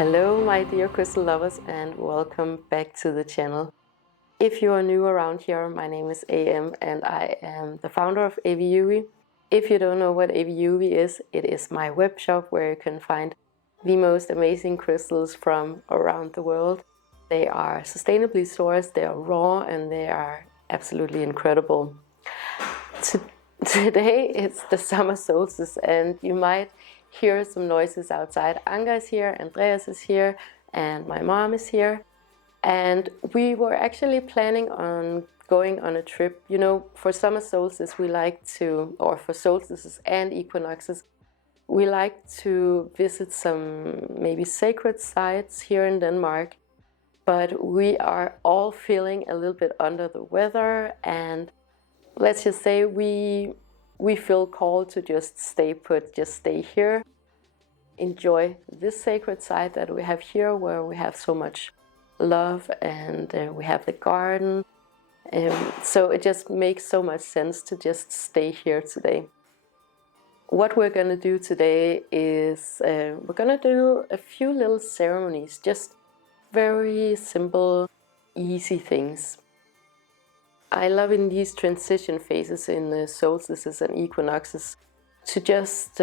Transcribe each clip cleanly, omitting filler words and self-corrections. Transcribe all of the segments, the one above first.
Hello my dear crystal lovers, and welcome back to the channel. If you are new around here, my name is AM and I am the founder of AVIUVI. If you don't know what AVIUVI is, it is my web shop where you can find the most amazing crystals from around the world. They are sustainably sourced, they are raw, and they are absolutely incredible. Today it's the summer solstice and you might hear some noises outside. Anga is here, Andreas is here, and my mom is here. And we were actually planning on going on a trip. You know, for summer solstice we like to, or for solstices and equinoxes, we like to visit some maybe sacred sites here in Denmark. But we are all feeling a little bit under the weather, and let's just say we feel called to just stay put, just stay here, enjoy this sacred site that we have here where we have so much love, and we have the garden. So it just makes so much sense to just stay here today. What we're going to do today is we're going to do a few little ceremonies, just very simple, easy things. I love in these transition phases in the solstices and equinoxes to just,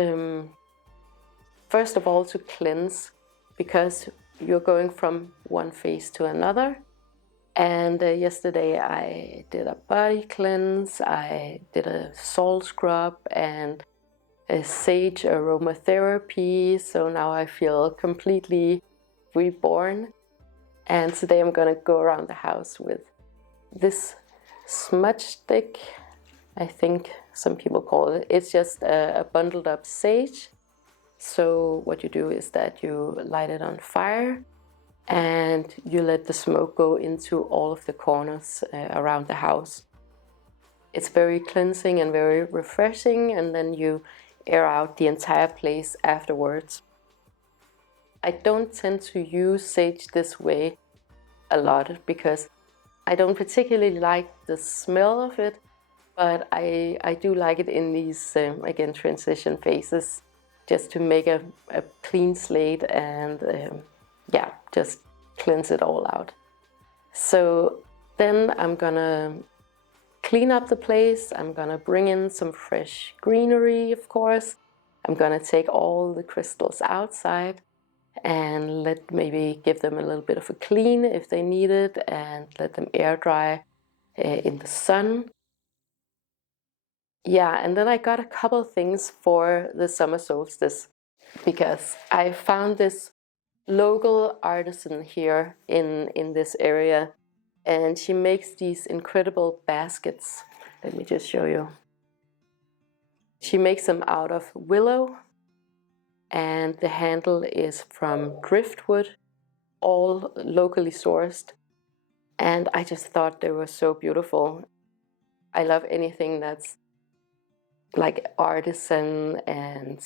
first of all, to cleanse, because you're going from one phase to another. And yesterday I did a body cleanse, I did a salt scrub and a sage aromatherapy, so now I feel completely reborn. And today I'm gonna go around the house with this smudge stick, I think some people call it. It's just a bundled up sage. So what you do is that you light it on fire and you let the smoke go into all of the corners around the house. It's very cleansing and very refreshing, and then you air out the entire place afterwards. I don't tend to use sage this way a lot because I don't particularly like the smell of it, but I do like it in these, again, transition phases, just to make a clean slate and yeah, just cleanse it all out. So then I'm gonna clean up the place. I'm gonna bring in some fresh greenery, of course. I'm gonna take all the crystals outside and maybe give them a little bit of a clean if they need it, and let them air dry in the sun. Yeah, and then I got a couple things for the summer solstice, because I found this local artisan here in this area, and she makes these incredible baskets. Let me just show you. She makes them out of willow, and the handle is from driftwood, all locally sourced. And I just thought they were so beautiful. I love anything that's like artisan and,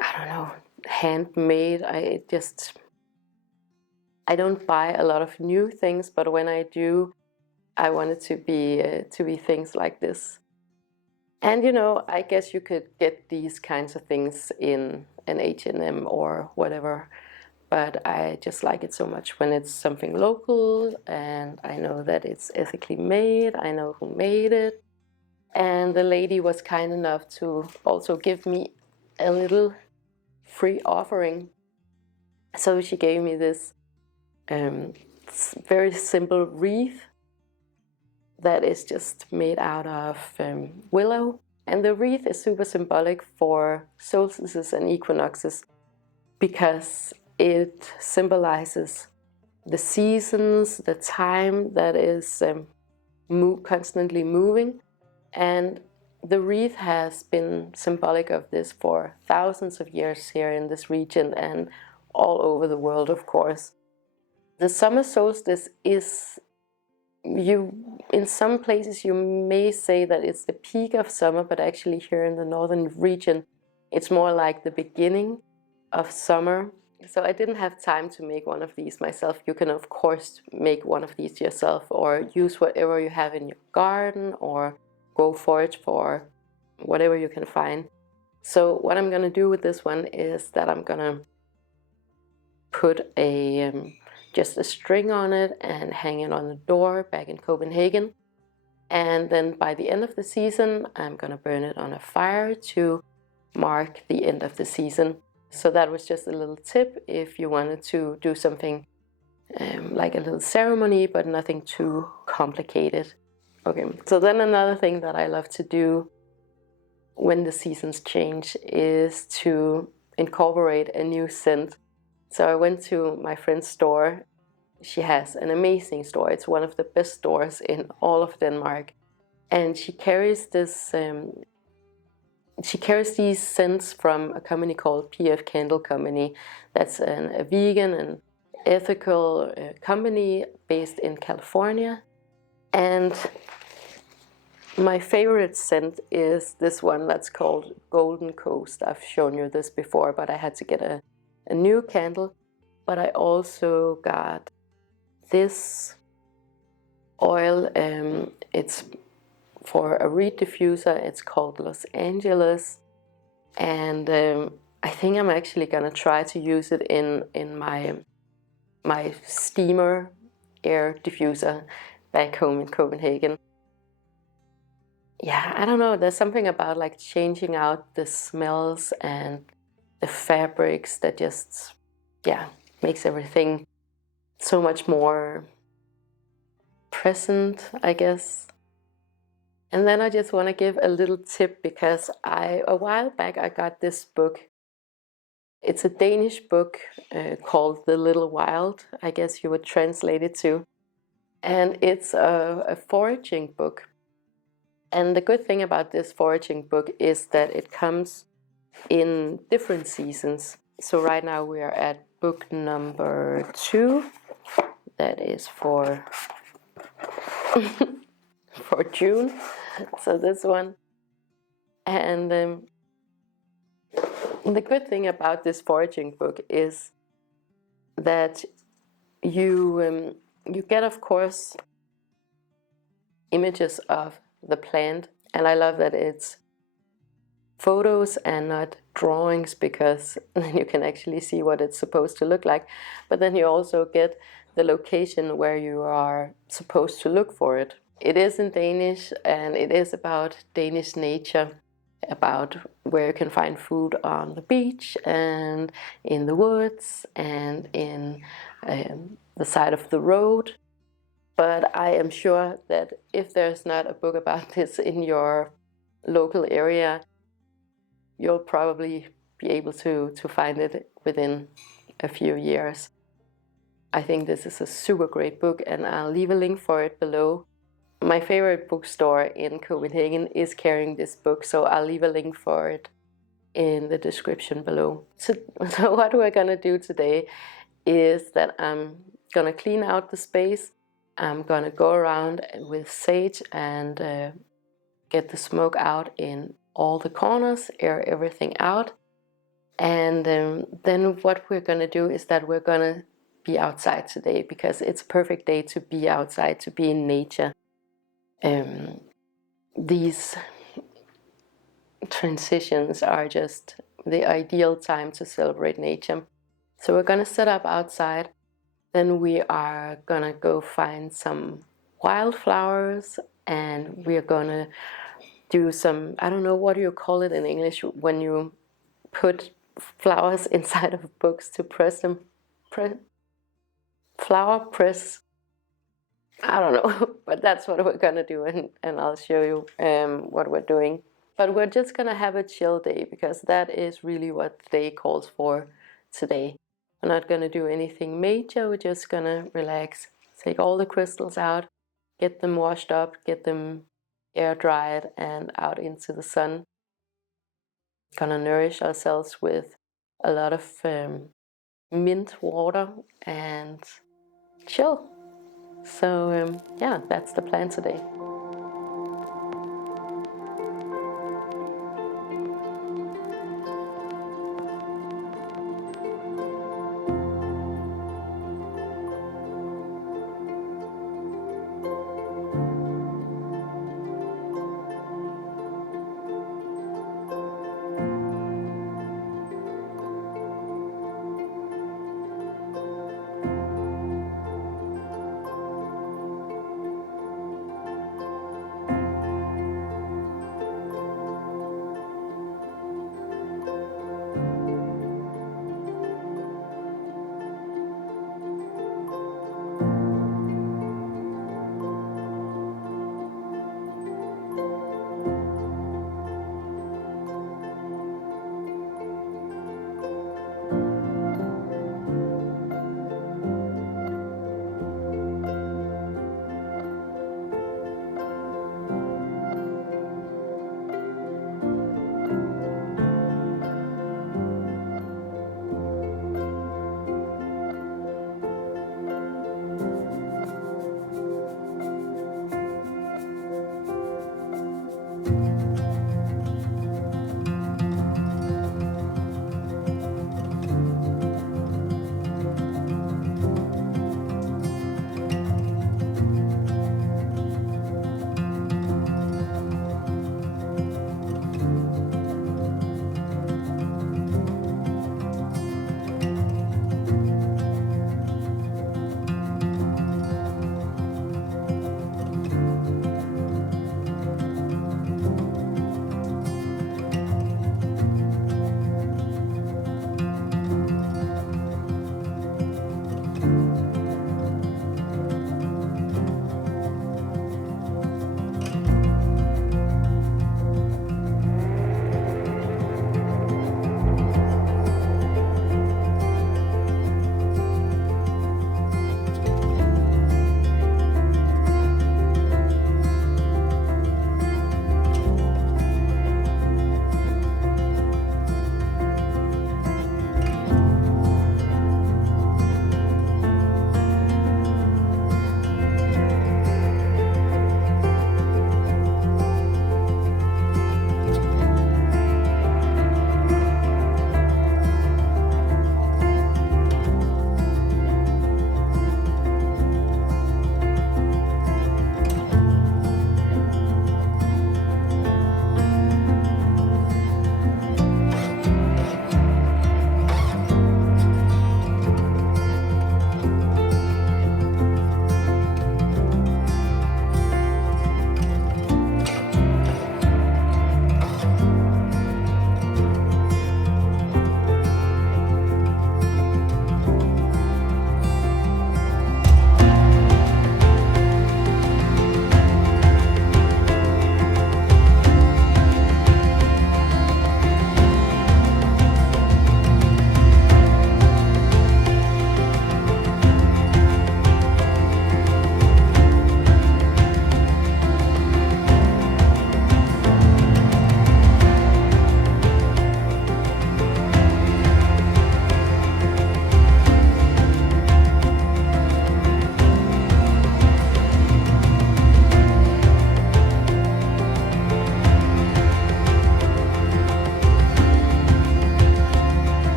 I don't know, handmade. I don't buy a lot of new things, but when I do, I want it to be things like this. And you know, I guess you could get these kinds of things in an H&M or whatever, but I just like it so much when it's something local and I know that it's ethically made, I know who made it. And the lady was kind enough to also give me a little free offering. So she gave me this very simple wreath that is just made out of willow. And the wreath is super symbolic for solstices and equinoxes because it symbolizes the seasons, the time that is constantly moving. And the wreath has been symbolic of this for thousands of years here in this region and all over the world, of course. The summer solstice is, in some places you may say that it's the peak of summer, but actually here in the northern region it's more like the beginning of summer. So I didn't have time to make one of these myself. You can of course make one of these yourself, or use whatever you have in your garden, or go forage for whatever you can find. So what I'm gonna do with this one is that I'm gonna put just a string on it and hang it on the door back in Copenhagen. And then by the end of the season, I'm gonna burn it on a fire to mark the end of the season. So that was just a little tip if you wanted to do something like a little ceremony, but nothing too complicated. Okay, so then another thing that I love to do when the seasons change is to incorporate a new scent. So I went to my friend's store. She has an amazing store. It's one of the best stores in all of Denmark. And she carries these scents from a company called PF Candle Company. That's a vegan and ethical company based in California. And my favorite scent is this one that's called Golden Coast. I've shown you this before, but I had to get a new candle. But I also got this oil. It's for a reed diffuser. It's called Los Angeles. And I think I'm actually gonna try to use it in my steamer air diffuser back home in Copenhagen. Yeah, I don't know, there's something about like changing out the smells and the fabrics that just, yeah, makes everything so much more present, I guess. And then I just want to give a little tip because a while back I got this book. It's a Danish book called The Little Wild, I guess you would translate it to. And it's a foraging book. And the good thing about this foraging book is that it comes in different seasons. So right now we are at book number 2. That is for for June. So this one. And the good thing about this foraging book is that you get, of course, images of the plant, and I love that it's photos and not drawings, because then you can actually see what it's supposed to look like. But then you also get the location where you are supposed to look for it. It is in Danish, and it is about Danish nature, about where you can find food on the beach and in the woods and in the side of the road. But I am sure that if there's not a book about this in your local area, you'll probably be able to find it within a few years. I think this is a super great book, and I'll leave a link for it below. My favorite bookstore in Copenhagen is carrying this book, so I'll leave a link for it in the description below. So what we're gonna do today is that I'm gonna clean out the space. I'm gonna go around with sage and get the smoke out in all the corners, air everything out. And then what we're gonna do is that we're gonna be outside today, because it's a perfect day to be outside, to be in nature. These transitions are just the ideal time to celebrate nature. So we're gonna set up outside. Then we are gonna go find some wildflowers, and we're gonna do some, I don't know, what do you call it in English when you put flowers inside of books to press them? Flower press. I don't know, but that's what we're gonna do, and I'll show you what we're doing. But we're just gonna have a chill day, because that is really what the day calls for today. We're not gonna do anything major, we're just gonna relax, take all the crystals out, get them washed up, get them air dried and out into the sun. Gonna nourish ourselves with a lot of mint water and chill. So yeah, that's the plan today.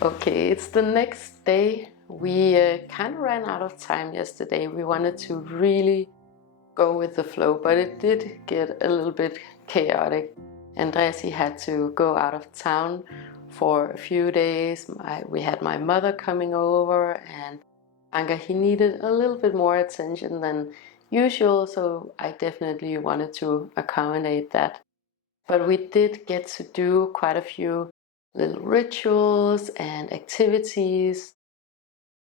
Okay, it's the next day. We kind of ran out of time yesterday. We wanted to really go with the flow, but it did get a little bit chaotic. Andreas, he had to go out of town for a few days. We had my mother coming over, and Anka, he needed a little bit more attention than usual, so I definitely wanted to accommodate that. But we did get to do quite a few little rituals and activities.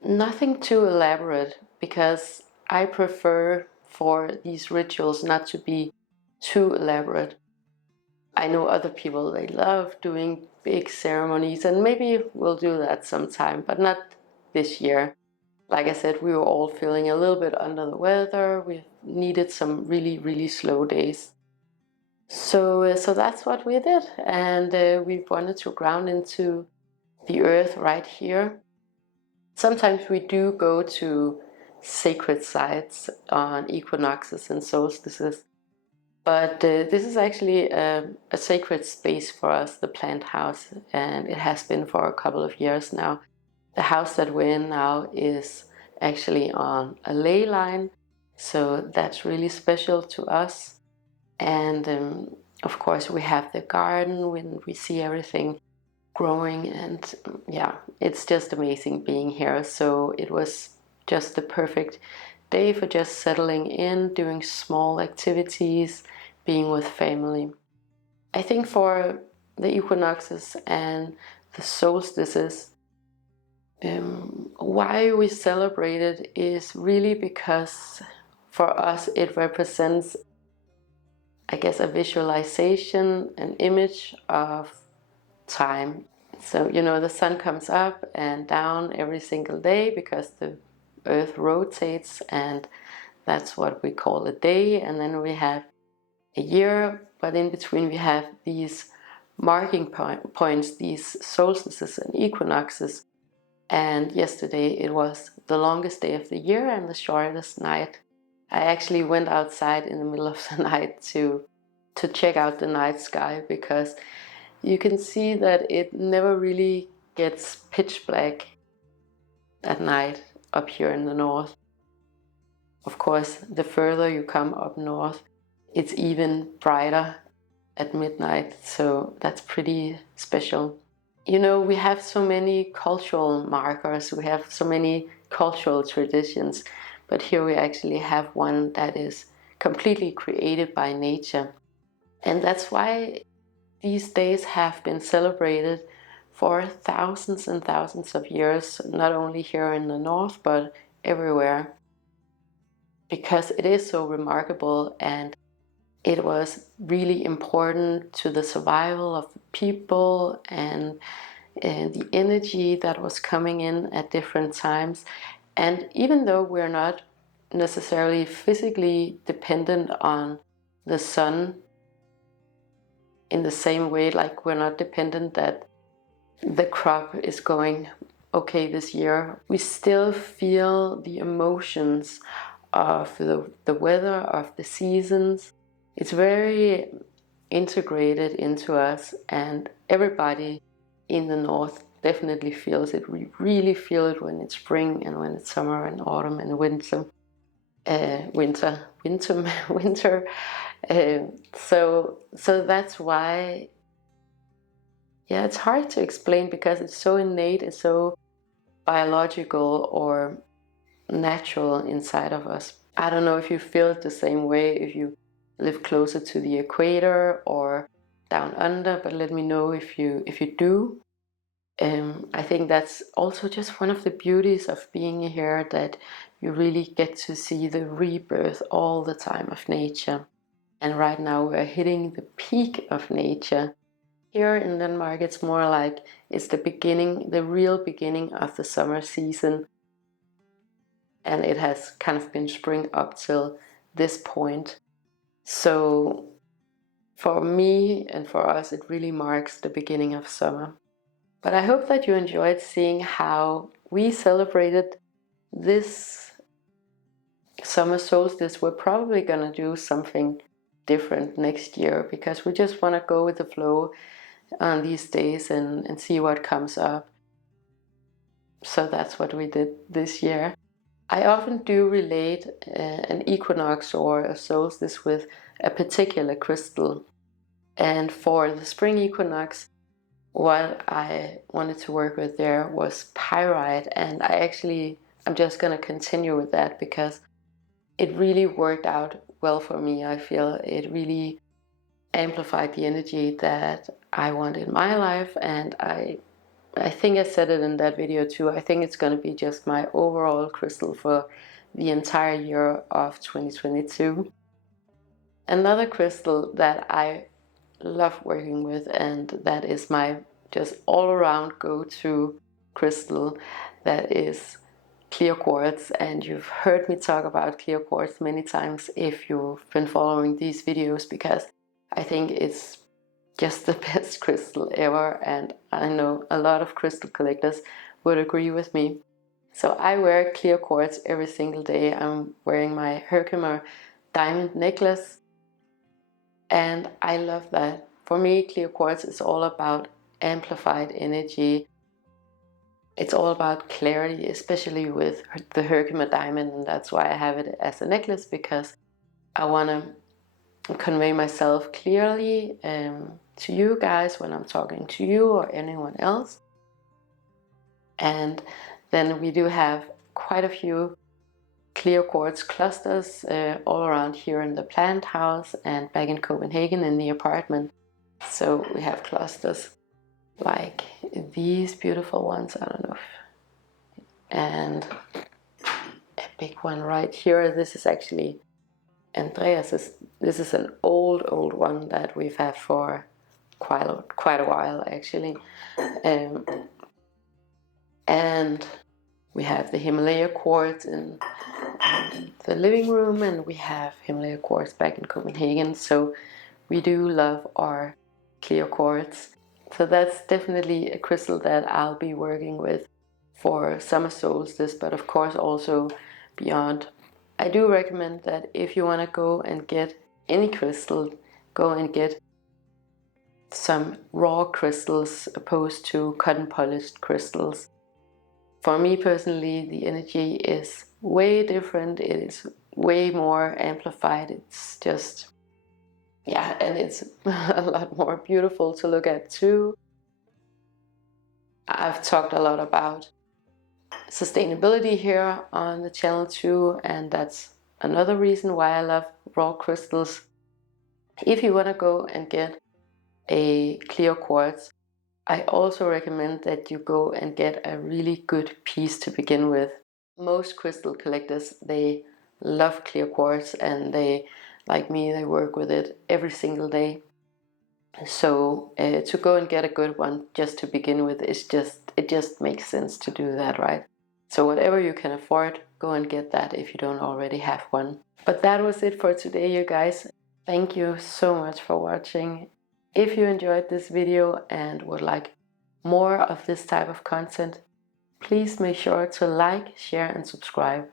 Nothing too elaborate, because I prefer for these rituals not to be too elaborate. I know other people, they love doing big ceremonies, and maybe we'll do that sometime, but not this year. Like I said, we were all feeling a little bit under the weather. We needed some really, really slow days. So that's what we did, and we wanted to ground into the earth right here. Sometimes we do go to sacred sites on equinoxes and solstices. But this is actually a sacred space for us, the plant house, and it has been for a couple of years now. The house that we're in now is actually on a ley line, so that's really special to us. And of course we have the garden when we see everything growing, and yeah, it's just amazing being here. So it was just the perfect day for just settling in, doing small activities, being with family. I think for the equinoxes and the solstices, why we celebrate it is really because for us it represents, I guess, a visualization, an image of time. So, you know, the sun comes up and down every single day because the earth rotates, and that's what we call a day. And then we have a year, but in between we have these marking points, these solstices and equinoxes. And yesterday it was the longest day of the year and the shortest night. I actually went outside in the middle of the night to check out the night sky, because you can see that it never really gets pitch black at night up here in the north. Of course, the further you come up north, it's even brighter at midnight, so that's pretty special. You know, we have so many cultural markers, we have so many cultural traditions, but here we actually have one that is completely created by nature. And that's why these days have been celebrated for thousands and thousands of years, not only here in the north, but everywhere. Because it is so remarkable, and it was really important to the survival of the people and the energy that was coming in at different times. And even though we're not necessarily physically dependent on the sun in the same way, like we're not dependent that the crop is going okay this year, we still feel the emotions of the weather, of the seasons. It's very integrated into us, and everybody in the north definitely feels it. We really feel it when it's spring and when it's summer and autumn and winter. So that's why, yeah, it's hard to explain because it's so innate, it's so biological or natural inside of us. I don't know if you feel it the same way if you live closer to the equator or down under, but let me know if you do. I think that's also just one of the beauties of being here, that you really get to see the rebirth all the time of nature. And right now we're hitting the peak of nature. Here in Denmark, it's more like it's the beginning, the real beginning of the summer season. And it has kind of been spring up till this point. So for me and for us, it really marks the beginning of summer. But I hope that you enjoyed seeing how we celebrated this summer solstice. We're probably gonna do something different next year, because we just want to go with the flow on these days and see what comes up. So that's what we did this year. I often do relate an equinox or a solstice with a particular crystal. And for the spring equinox, what I wanted to work with there was pyrite, and I'm just going to continue with that because it really worked out well for me. I feel it really amplified the energy that I want in my life, and I think I said it in that video too. I think it's going to be just my overall crystal for the entire year of 2022. Another crystal that I love working with, and that is my just all-around go-to crystal, that is clear quartz. And you've heard me talk about clear quartz many times if you've been following these videos, because I think it's just the best crystal ever, and I know a lot of crystal collectors would agree with me. So I wear clear quartz every single day. I'm wearing my Herkimer diamond necklace, and I love that. For me, clear quartz is all about amplified energy. It's all about clarity, especially with the Herkimer diamond, and that's why I have it as a necklace, because I want to convey myself clearly to you guys when I'm talking to you or anyone else. And then we do have quite a few clear quartz clusters all around here in the plant house and back in Copenhagen in the apartment. So we have clusters like these beautiful ones, I don't know, and a big one right here. This is actually Andreas's. This is an old one that we've had for quite a while actually. And we have the Himalaya quartz in the living room, and we have Himalaya quartz back in Copenhagen. So we do love our clear quartz. So that's definitely a crystal that I'll be working with for summer solstice, but of course also beyond. I do recommend that if you want to go and get any crystal, go and get some raw crystals opposed to cotton polished crystals. For me personally, the energy is way different. It is way more amplified. It's just, yeah, and it's a lot more beautiful to look at too. I've talked a lot about sustainability here on the channel too, and that's another reason why I love raw crystals. If you want to go and get a clear quartz, I also recommend that you go and get a really good piece to begin with. Most crystal collectors, they love clear quartz, and they, like me, they work with it every single day. So to go and get a good one just to begin with, it just makes sense to do that, right? So whatever you can afford, go and get that if you don't already have one. But that was it for today, you guys. Thank you so much for watching. If you enjoyed this video and would like more of this type of content, please make sure to like, share and subscribe.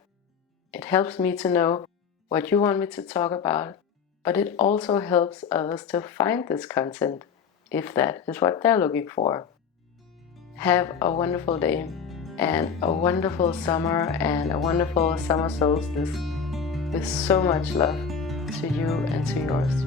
It helps me to know what you want me to talk about, but it also helps others to find this content if that is what they're looking for. Have a wonderful day and a wonderful summer and a wonderful summer solstice with so much love to you and to yours.